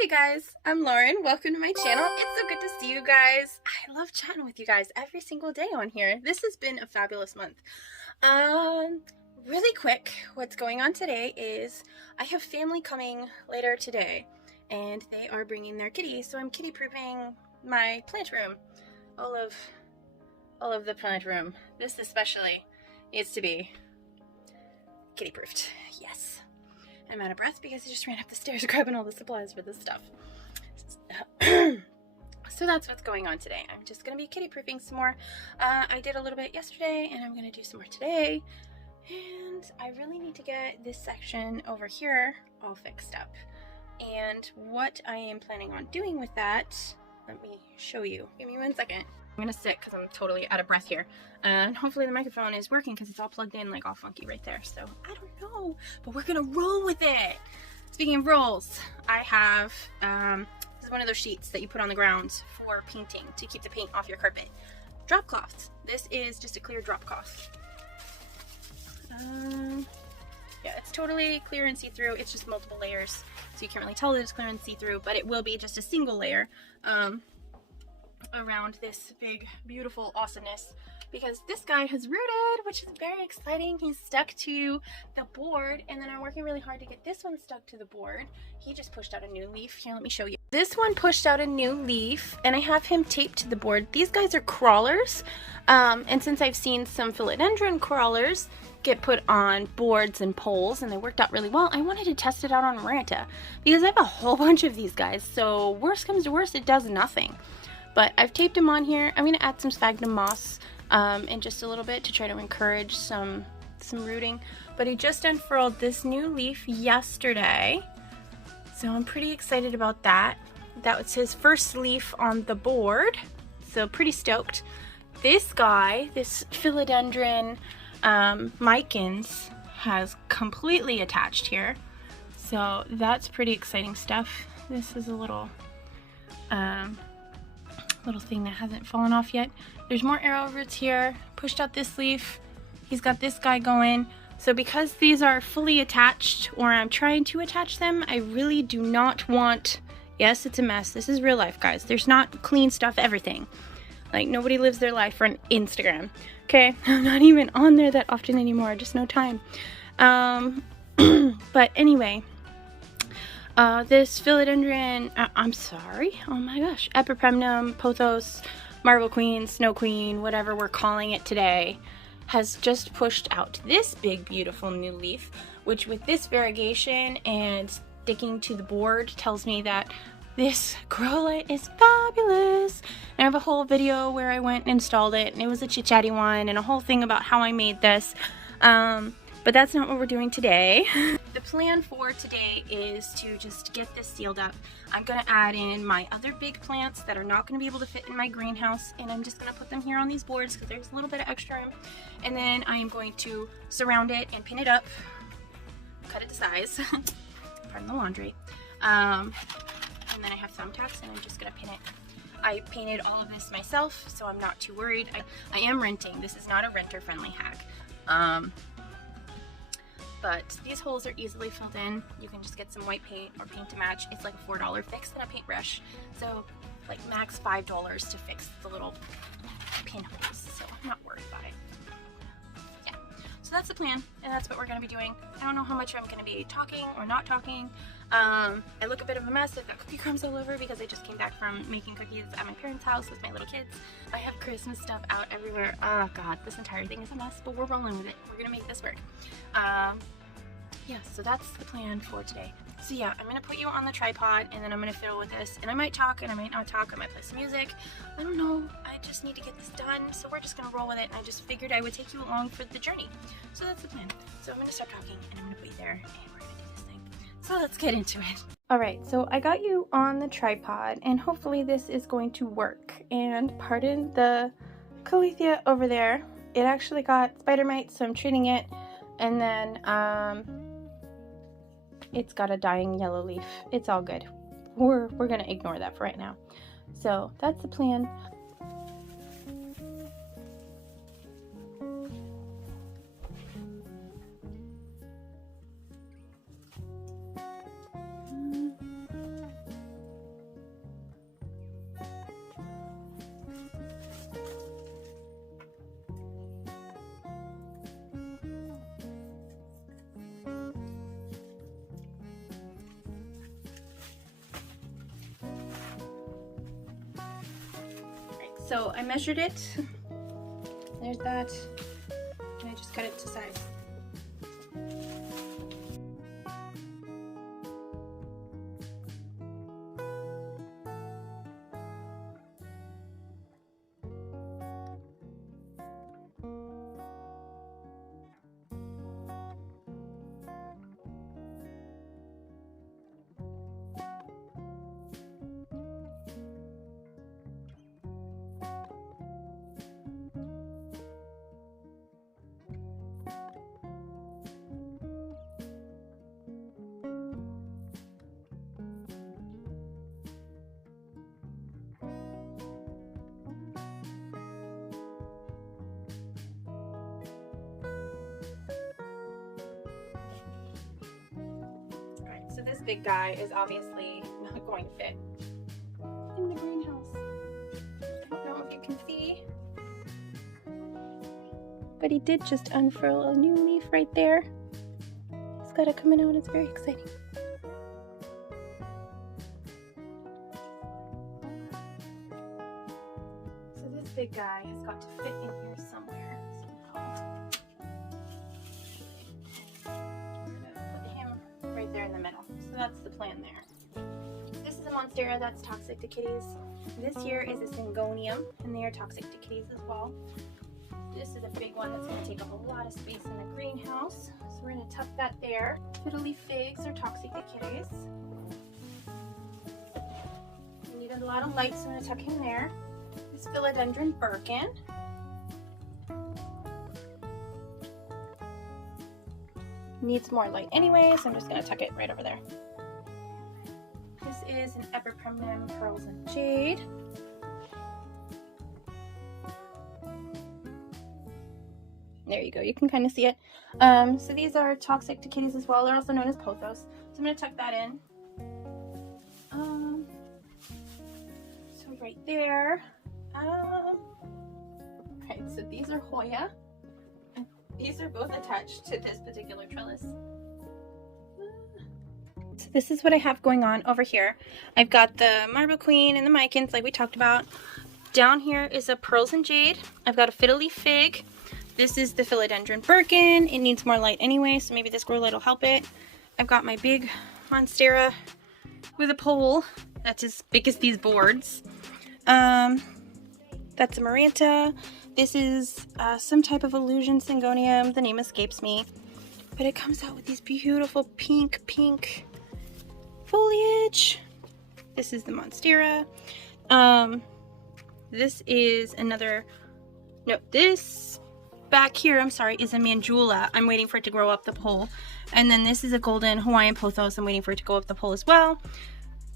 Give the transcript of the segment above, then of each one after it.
Hey guys, I'm Lauren. Welcome to my channel. It's so good to see you guys. I love chatting with you guys every single day on here. This has been a fabulous month. Really quick, what's going on today is I have family coming later today and they are bringing their kitty, so I'm kitty proofing my plant room. All of the plant room. This especially needs to be kitty proofed. Yes. I'm out of breath because I just ran up the stairs grabbing all the supplies for this stuff. So that's what's going on today. I'm just going to be kitty proofing some more. I did a little bit yesterday and I'm going to do some more today. And I really need to get this section over here all fixed up. And what I am planning on doing with that, let me show you. Give me 1 second. I'm going to sit because I'm totally out of breath here. And hopefully the microphone is working because it's all plugged in like all funky right there. So I don't know, but we're going to roll with it. Speaking of rolls, I have, this is one of those sheets that you put on the ground for painting to keep the paint off your carpet. Drop cloths. This is just a clear drop cloth. Yeah, it's totally clear and see-through. It's just multiple layers, so you can't really tell that it's clear and see-through, but it will be just a single layer around this big, beautiful awesomeness, because this guy has rooted, which is very exciting. He's stuck to the board, and then I'm working really hard to get this one stuck to the board. He just pushed out a new leaf. Here, let me show you. This one pushed out a new leaf, and I have him taped to the board. These guys are crawlers, and since I've seen some philodendron crawlers get put on boards and poles, and they worked out really well, I wanted to test it out on Maranta, because I have a whole bunch of these guys, so worst comes to worst, it does nothing. But I've taped him on here. I'm going to add some sphagnum moss in just a little bit to try to encourage some rooting. But he just unfurled this new leaf yesterday, so I'm pretty excited about that. That was his first leaf on the board, so pretty stoked. This guy, this philodendron micans, has completely attached here, so that's pretty exciting stuff. This is a little thing that hasn't fallen off yet. There's more arrow roots here. Pushed out this leaf. He's got this guy going. So because these are fully attached, or I'm trying to attach them, I really do not want, yes, it's a mess. This is real life, guys. There's not clean stuff everything. Like, nobody lives their life for an Instagram. Okay? I'm not even on there that often anymore. Just no time. But anyway, this philodendron, I'm sorry, oh my gosh, Epipremnum, Pothos, Marble Queen, Snow Queen, whatever we're calling it today, has just pushed out this big, beautiful new leaf, which with this variegation and sticking to the board tells me that this grow light is fabulous. And I have a whole video where I went and installed it, and it was a chit-chatty one, and a whole thing about how I made this. But that's not what we're doing today. The plan for today is to just get this sealed up. I'm going to add in my other big plants that are not going to be able to fit in my greenhouse, and I'm just going to put them here on these boards because there's a little bit of extra room. And then I am going to surround it and pin it up, cut it to size, pardon the laundry. And then I have thumbtacks, and I'm just going to pin it. I painted all of this myself, so I'm not too worried. I am renting. This is not a renter-friendly hack. But these holes are easily filled in. You can just get some white paint or paint to match. It's like a $4 fix and a paintbrush. So like max $5 to fix the little pinholes. So I'm not worried about it. Yeah, so that's the plan, and that's what we're gonna be doing. I don't know how much I'm gonna be talking or not talking. I look a bit of a mess. I've got cookie crumbs all over because I just came back from making cookies at my parents' house with my little kids. I have Christmas stuff out everywhere. Oh god, this entire thing is a mess, but we're rolling with it. We're gonna make this work. Yeah, so that's the plan for today. So yeah, I'm gonna put you on the tripod, and then I'm gonna fiddle with this, and I might talk and I might not talk. I might play some music. I don't know. I just need to get this done, so we're just gonna roll with it, and I just figured I would take you along for the journey. So that's the plan. So I'm gonna start talking, and I'm gonna put you there, and we're gonna do this thing. So let's get into it. Alright, so I got you on the tripod, and hopefully this is going to work. And pardon the Calathea over there. It actually got spider mites, so I'm treating it. And then, it's got a dying yellow leaf. It's all good. We're gonna ignore that for right now. So that's the plan. So I measured it. There's that. And I just cut it to size. So this big guy is obviously not going to fit in the greenhouse. I don't know if you can see, but he did just unfurl a new leaf right there. He's got it coming out. It's very exciting. So this big guy has got to fit in here somewhere. Right there in the middle. So that's the plan there. This is a monstera that's toxic to kitties. This here is a syngonium, and they are toxic to kitties as well. This is a big one that's going to take up a lot of space in the greenhouse. So we're going to tuck that there. Fiddly figs are toxic to kitties. We need a lot of light, so I'm going to tuck him there. This philodendron Birkin. Needs more light anyway, so I'm just going to tuck it right over there. This is an Epipremnum Pearls and Jade. There you go, you can kind of see it. So these are toxic to kitties as well. They're also known as pothos. So I'm going to tuck that in. So right there. Right, so these are Hoya. These are both attached to this particular trellis. So this is what I have going on over here. I've got the Marble Queen and the Mycans like we talked about. Down here is a Pearls and Jade. I've got a Fiddly Fig. This is the Philodendron Birkin. It needs more light anyway, so maybe this grow light will help it. I've got my big Monstera with a pole that's as big as these boards. That's a Maranta. This is some type of illusion syngonium. The name escapes me. But it comes out with these beautiful pink foliage. This is the Monstera. This is another... No, this back here, I'm sorry, is a Mandula. I'm waiting for it to grow up the pole. And then this is a golden Hawaiian pothos. I'm waiting for it to go up the pole as well.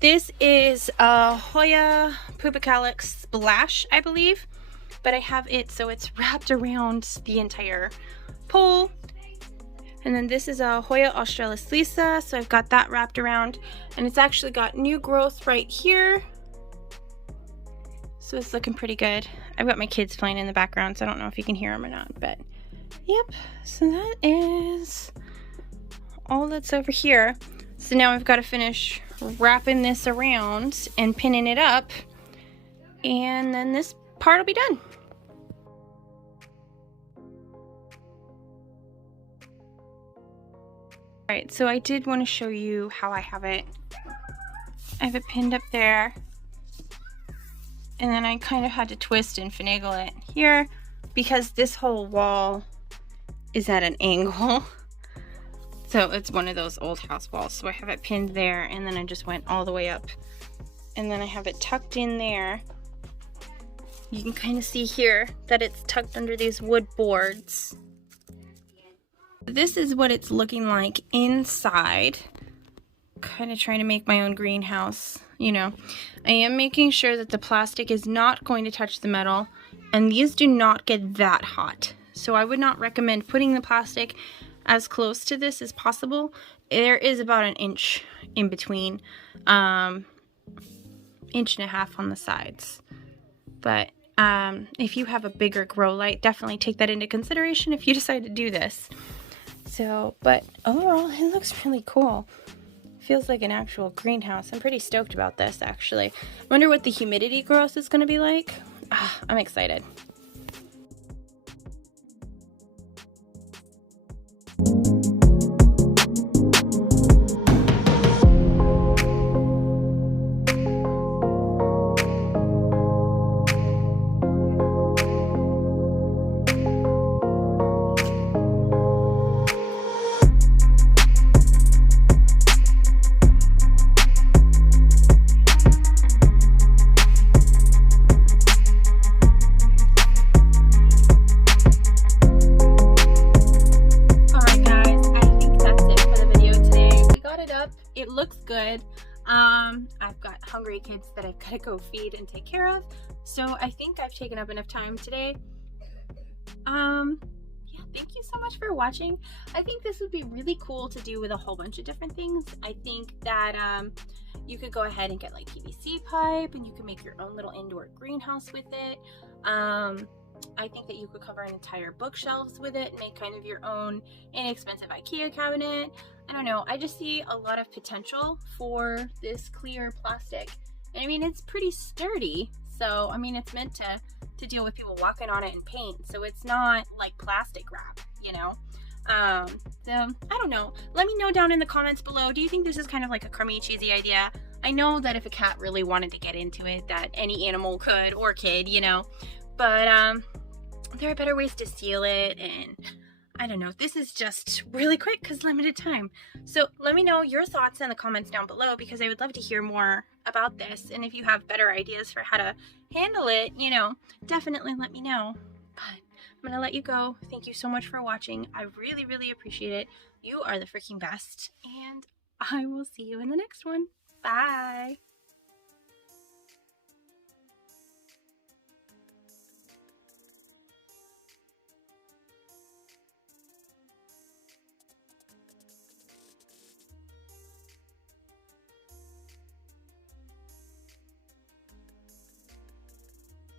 This is a Hoya Pubicalyx Splash, I believe. But I have it so it's wrapped around the entire pole. And then this is a Hoya Australis Lisa, so I've got that wrapped around. And it's actually got new growth right here. So it's looking pretty good. I've got my kids playing in the background, so I don't know if you can hear them or not. But yep, so that is all that's over here. So now I've got to finish wrapping this around and pinning it up. And then this part will be done. Alright, so I did want to show you how I have it. I have it pinned up there. And then I kind of had to twist and finagle it here because this whole wall is at an angle. So it's one of those old house walls. So I have it pinned there, and then I just went all the way up. And then I have it tucked in there. You can kind of see here that it's tucked under these wood boards. This is what it's looking like inside. Kind of trying to make my own greenhouse, you know. I am making sure that the plastic is not going to touch the metal, and these do not get that hot. So I would not recommend putting the plastic as close to this as possible. There is about an inch in between, inch and a half on the sides. But if you have a bigger grow light, definitely take that into consideration if you decide to do this. So, but overall, it looks really cool. Feels like an actual greenhouse. I'm pretty stoked about this, actually. I wonder what the humidity growth is going to be like. I'm excited. It looks good. I've got hungry kids that I've got to go feed and take care of, so I think I've taken up enough time today. Yeah, thank you so much for watching. I think this would be really cool to do with a whole bunch of different things. I think that you could go ahead and get like PVC pipe, and you can make your own little indoor greenhouse with it. I think that you could cover an entire bookshelves with it and make kind of your own inexpensive IKEA cabinet. I don't know, I just see a lot of potential for this clear plastic. And I mean, it's pretty sturdy, so I mean, it's meant to deal with people walking on it and paint, so it's not like plastic wrap, you know? So I don't know, let me know down in the comments below, do you think this is kind of like a crummy, cheesy idea? I know that if a cat really wanted to get into it, that any animal could, or kid, you know, but there are better ways to seal it, and I don't know, this is just really quick because limited time. So let me know your thoughts in the comments down below, because I would love to hear more about this, and if you have better ideas for how to handle it, you know, definitely let me know. But I'm gonna let you go. Thank you so much for watching. I really, really appreciate it. You are the freaking best, and I will see you in the next one. Bye.